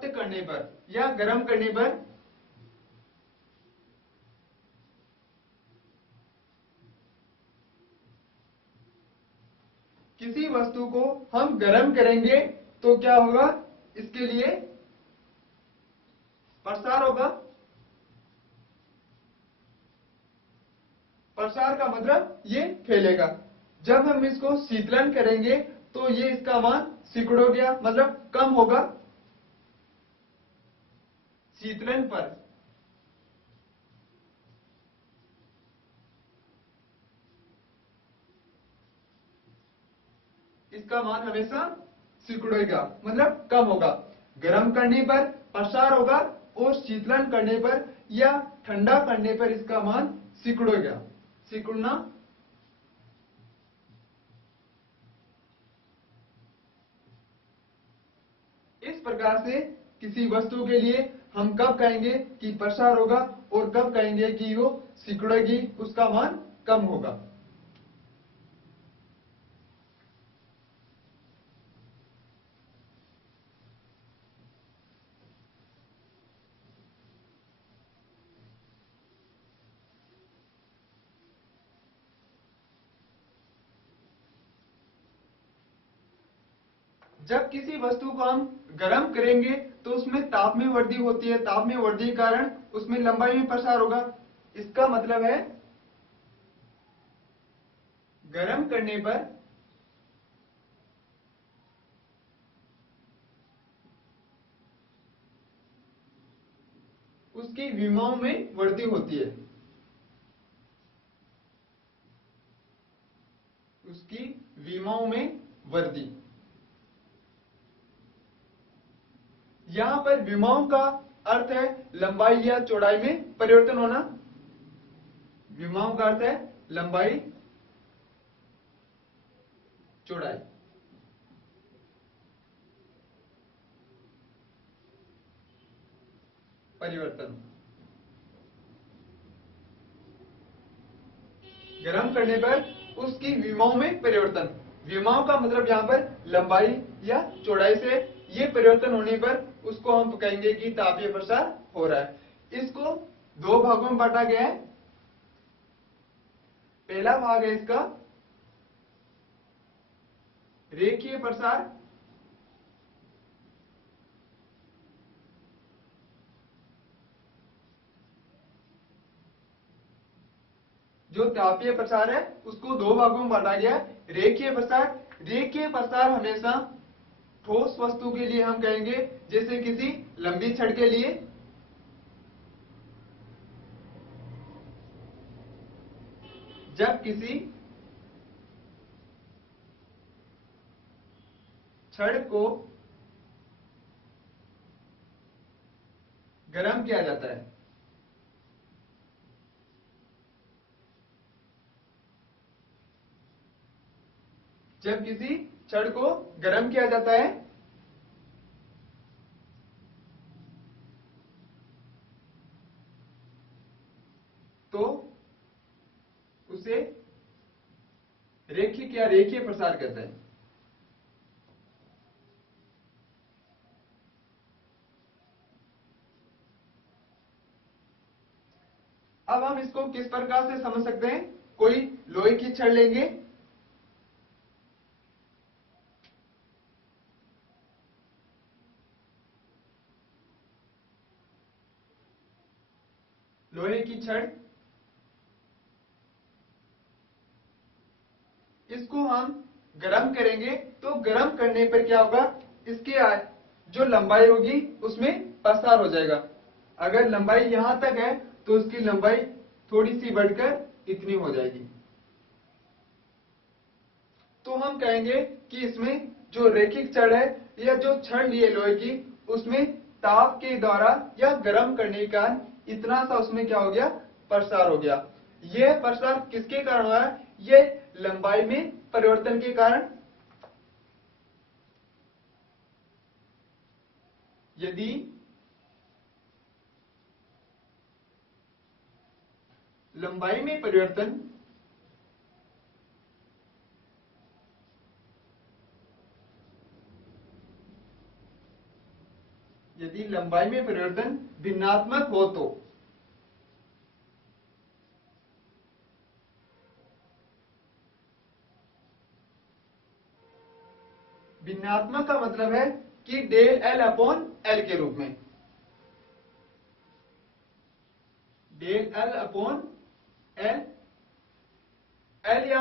तप्त करने पर या गर्म करने पर किसी वस्तु को हम गर्म करेंगे तो क्या होगा, इसके लिए प्रसार होगा। प्रसार का मतलब ये फैलेगा। जब हम इसको शीतलन करेंगे तो ये इसका मान सिकुड़ गया, मतलब कम होगा। शीतलन पर इसका मान हमेशा सिकुड़ेगा, मतलब कम होगा। गर्म करने पर प्रसार होगा और शीतलन करने पर या ठंडा करने पर इसका मान सिकुड़ेगा। सिकुड़ना इस प्रकार से किसी वस्तु के लिए हम कब कहेंगे कि प्रसार होगा और कब कहेंगे कि वो सिकुड़ेगी, उसका मान कम होगा। जब किसी वस्तु को हम गर्म करेंगे तो उसमें ताप में वृद्धि होती है। ताप में वृद्धि के कारण उसमें लंबाई में प्रसार होगा। इसका मतलब है गर्म करने पर उसकी विमाओं में वृद्धि होती है। उसकी विमाओं में वृद्धि। यहां पर विमाओं का अर्थ है लंबाई या चौड़ाई में परिवर्तन होना। विमाओं का अर्थ है लंबाई, चौड़ाई। परिवर्तन। गर्म करने पर उसकी विमाओं में परिवर्तन। विमाओं का मतलब यहां पर लंबाई या चौड़ाई से ये परिवर्तन होने पर उसको हम कहेंगे कि तापीय प्रसार हो रहा है। इसको दो भागों में बांटा गया है। पहला भाग है इसका रेखीय प्रसार। जो तापीय प्रसार है उसको दो भागों में बांटा गया है। रेखीय प्रसार। रेखीय प्रसार हमेशा ठोस वस्तु के लिए हम कहेंगे, जैसे किसी लंबी छड़ के लिए। जब किसी छड़ को गर्म किया जाता है, जब किसी छड़ को गर्म किया जाता है तो उसे रेखिक या रेखीय प्रसार कहते हैं। अब हम इसको किस प्रकार से समझ सकते हैं। कोई लोहे की छड़ लेंगे, लोहे की छड़, इसको हम गर्म करेंगे तो गर्म करने पर क्या होगा, इसकी जो लंबाई होगी उसमें प्रसार हो जाएगा। अगर लंबाई यहां तक है तो उसकी लंबाई थोड़ी सी बढ़कर इतनी हो जाएगी। तो हम कहेंगे कि इसमें जो रेखिक छड़ है या जो छड़ लिए लोहे की, उसमें ताप के द्वारा या गर्म करने का इतना सा उसमें क्या हो गया, प्रसार हो गया। यह प्रसार किसके कारण हुआ है, ये लंबाई में परिवर्तन के कारण। यदि लंबाई में परिवर्तन यदि लंबाई में परिवर्तन भिन्नात्मक हो तो। भिन्नात्मक का मतलब है कि डेल एल अपॉन एल के रूप में। Del L upon L, L यहां